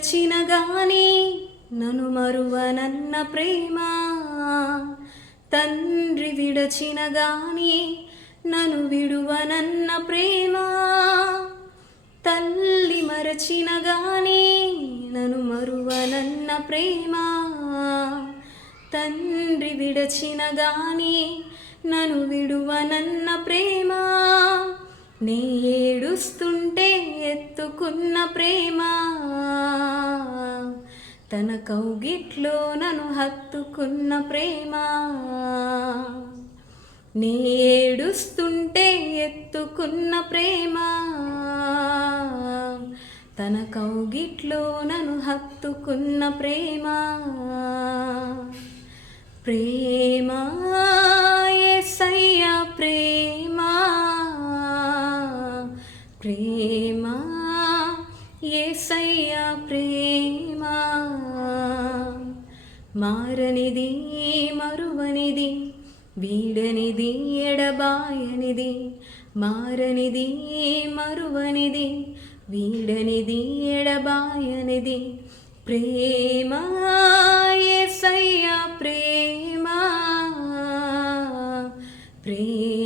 విడచిన గాని నన్ను మరువనన్న ప్రేమ, తండ్రి విడచిన గాని నన్ను విడువనన్న ప్రేమ, తల్లి మరచిన గాని నన్ను మరువనన్న ప్రేమ, తండ్రి విడచిన గాని నన్ను విడువనన్న ప్రేమ, నే ఏడుస్తుంటే ఎత్తుకున్న ప్రేమ, తన కౌగిట్లో నన్ను హత్తుకున్న ప్రేమ, నే ఏడుస్తుంటే ఎత్తుకున్న ప్రేమ, తన కౌగిట్లో నన్ను హత్తుకున్న ప్రేమ. ప్రేమ యేసయ్య ప్రేమ, ప్రేమ యేసయ్య ప్రేమ, మారనిది మరువనిది వీడనిది ఎడబాయనిది, మారనిది మరువనిది వీడనిది ఎడబాయనిది, ప్రేమ యేసయ్య ప్రేమ, ప్రేమ